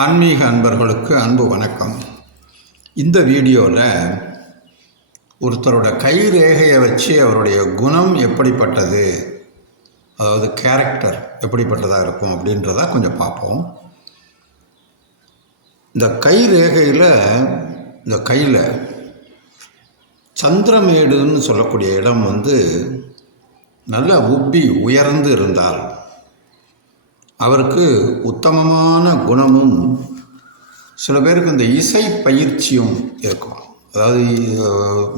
ஆன்மீக அன்பர்களுக்கு அன்பு வணக்கம். இந்த வீடியோவில் ஒருத்தரோட கை ரேகையை வச்சு அவருடைய குணம் எப்படிப்பட்டது அதாவது கேரக்டர் எப்படிப்பட்டதாக இருக்கும் அப்படின்றத கொஞ்சம் பார்ப்போம். இந்த கை ரேகையில் இந்த கையில் சந்திரமேடுன்னு சொல்லக்கூடிய இடம் வந்து நல்ல உப்பி உயர்ந்து இருந்தால் அவருக்கு உத்தமமான குணமும் சில பேருக்கு இந்த இசை பயிற்சியும் இருக்கும். அதாவது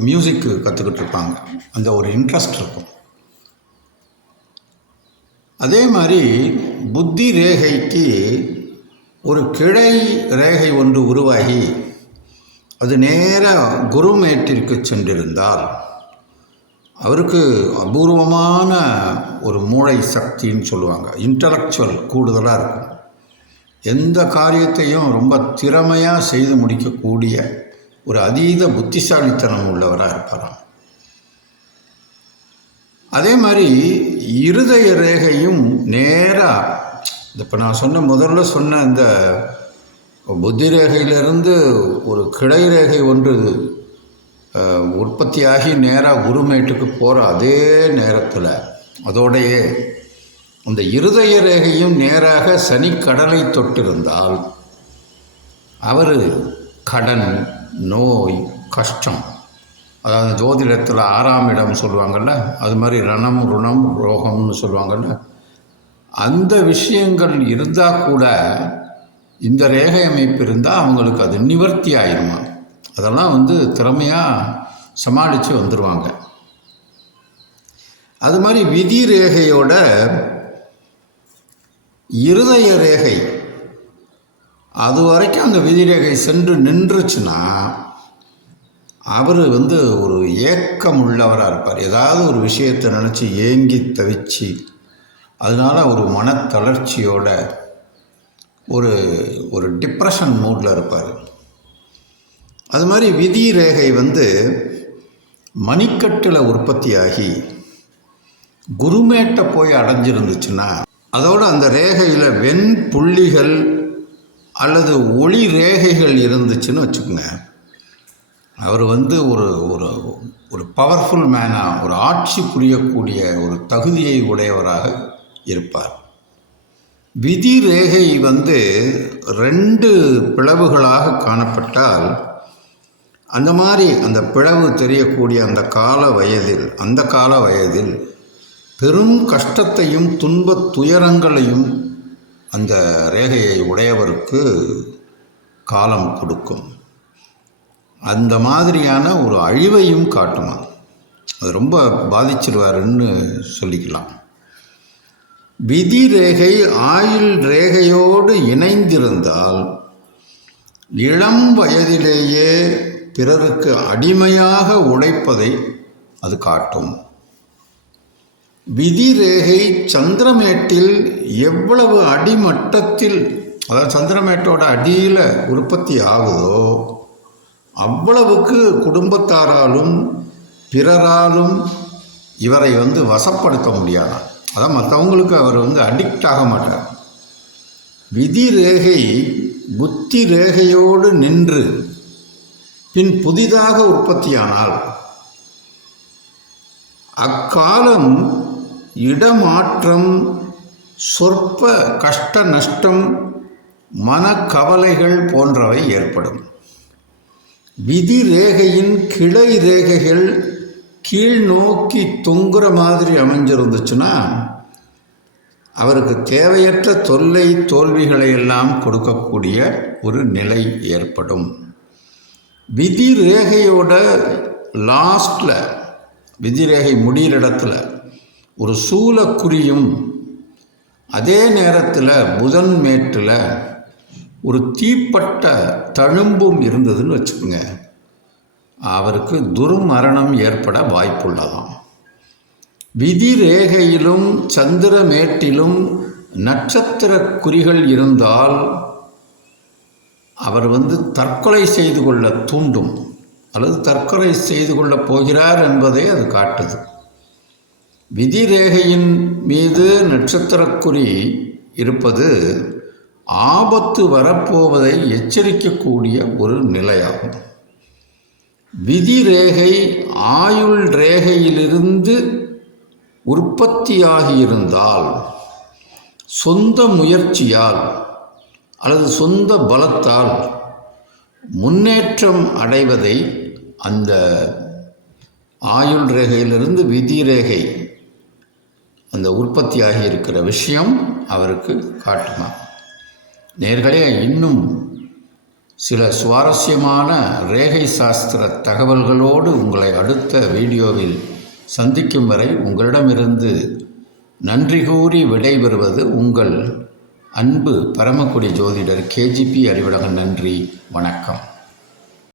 மியூசிக்கு கற்றுக்கிட்டு இருப்பாங்க. அந்த ஒரு இன்ட்ரெஸ்ட் இருக்கும். அதே மாதிரி புத்தி ரேகைக்கு ஒரு கிளை ரேகை ஒன்று உருவாகி அது நேராக குருமேட்டிற்கு சென்றிருந்தால் அவருக்கு அபூர்வமான ஒரு மூளை சக்தின்னு சொல்லுவாங்க. இன்டலெக்சுவல் கூடுதலாக இருக்கும். எந்த காரியத்தையும் ரொம்ப திறமையாக செய்து முடிக்கக்கூடிய ஒரு அதீத புத்திசாலித்தனம் உள்ளவராக இருப்பாராம். அதே மாதிரி இருதய ரேகையும் நேராக இப்போ நான் சொன்ன முதல்ல சொன்ன இந்த புத்தி ரேகையிலிருந்து ஒரு கிளை ரேகை ஒன்று உற்பத்தியாகி நேராக உருமேட்டுக்கு போகிற அதே நேரத்தில் அதோடையே அந்த இருதய ரேகையும் நேராக சனி கடலை தொட்டிருந்தால் அவர் கடன் நோய் கஷ்டம் அதாவது ஜோதிடத்தில் ஆறாம் இடம் சொல்லுவாங்கள்ல அது மாதிரி ரணம் ருணம் ரோகம்னு சொல்லுவாங்கள்ல அந்த விஷயங்கள் இருந்தால் கூட இந்த ரேகை அமைப்பு இருந்தால் அவங்களுக்கு அது நிவர்த்தி ஆயிடுமா அதெல்லாம் வந்து திறமையாக சமாளித்து வந்துடுவாங்க அது மாதிரி விதி ரேகையோட இருதய ரேகை அது வரைக்கும் அந்த விதி ரேகை சென்று நின்றுச்சுன்னா அவர் வந்து ஒரு ஏக்கம் உள்ளவராக இருப்பார். ஏதாவது ஒரு விஷயத்தை நினச்சி ஏங்கி தவிச்சு அதனால் ஒரு மனத்தளர்ச்சியோட ஒரு ஒரு டிப்ரெஷன் மூடில் இருப்பார். அது மாதிரி விதி ரேகை வந்து மணிக்கட்டில் உற்பத்தியாகி குருமேட்டை போய் அடைஞ்சிருந்துச்சுன்னா அதோடு அந்த ரேகையில் வெண் புள்ளிகள் அல்லது ஒளி ரேகைகள் இருந்துச்சுன்னு வச்சுக்கோங்க. அவர் வந்து ஒரு ஒரு ஒரு பவர்ஃபுல் மேனாக ஒரு ஆட்சி புரியக்கூடிய ஒரு தகுதியை உடையவராக இருப்பார். விதி ரேகை வந்து ரெண்டு பிளவுகளாக காணப்பட்டால் அந்த மாதிரி அந்த பிளவு தெரியக்கூடிய அந்த கால வயதில் அந்த கால வயதில் பெரும் கஷ்டத்தையும் துன்பத் துயரங்களையும் அந்த ரேகையை உடையவருக்கு காலம் கொடுக்கும். அந்த மாதிரியான ஒரு அழிவையும் காட்டுமா? அது ரொம்ப பாதிச்சிருவாருன்னு சொல்லிக்கலாம். விதி ரேகை ஆயுள் ரேகையோடு இணைந்திருந்தால் இளம் வயதிலேயே பிறருக்கு அடிமையாக உழைப்பதை அது காட்டும். விதி ரேகை சந்திரமேட்டில் எவ்வளவு அடிமட்டத்தில் அதாவது சந்திரமேட்டோட அடியில் உற்பத்தி ஆகுதோ அவ்வளவுக்கு குடும்பத்தாராலும் பிறராலும் இவரை வந்து வசப்படுத்த முடியாது? அதான் மற்றவங்களுக்கு அவர் வந்து அடிக்ட் ஆக மாட்டார். விதி ரேகை புத்தி ரேகையோடு நின்று பின் புதிதாக உற்பத்தியானால் அக்காலம் இடமாற்றம் சொற்ப கஷ்ட நஷ்டம் மனக்கவலைகள் போன்றவை ஏற்படும். விதி ரேகையின் கிளை ரேகைகள் கீழ் நோக்கி தொங்குற மாதிரி அமைஞ்சிருந்துச்சுன்னா அவருக்கு தேவையற்ற தொல்லை தோல்விகளை எல்லாம் கொடுக்கக்கூடிய ஒரு நிலை ஏற்படும். விதி ரேகையோட லாஸ்டில் விதி ரேகை முடிகிற இடத்துல ஒரு சூலக்குறியும் அதே நேரத்தில் புதன் மேட்டில் ஒரு தீப்பட்ட தழும்பும் இருந்ததுன்னு வச்சுக்கோங்க. அவருக்கு துர்மரணம் ஏற்பட வாய்ப்புள்ளதாம். விதி ரேகையிலும் சந்திரமேட்டிலும் நட்சத்திர குறிகள் இருந்தால் அவர் வந்து தற்கொலை செய்து கொள்ள தூண்டும். அல்லது தற்கொலை செய்து கொள்ளப் போகிறார் என்பதை அது காட்டுது. விதி ரேகையின் மீது நட்சத்திரக்குறி இருப்பது ஆபத்து வரப்போவதை எச்சரிக்கக்கூடிய ஒரு நிலையாகும். விதி ரேகை ஆயுள் ரேகையிலிருந்து உற்பத்தியாகியிருந்தால் சொந்த முயற்சியால் அல்லது சொந்த பலத்தால் முன்னேற்றம் அடைவதை அந்த ஆயுள் ரேகையிலிருந்து விதி ரேகை அந்த உற்பத்தியாகி இருக்கிற விஷயம் அவருக்கு காட்டுமா? நேர்களே இன்னும் சில சுவாரஸ்யமான ரேகை சாஸ்திர தகவல்களோடு உங்களை அடுத்த வீடியோவில் சந்திக்கும் வரை உங்களிடமிருந்து நன்றி கூறி விடைபெறுவது உங்கள் அன்பு பரமக்குடி ஜோதிடர் கேஜிபி அறிவழகன் நன்றி வணக்கம்.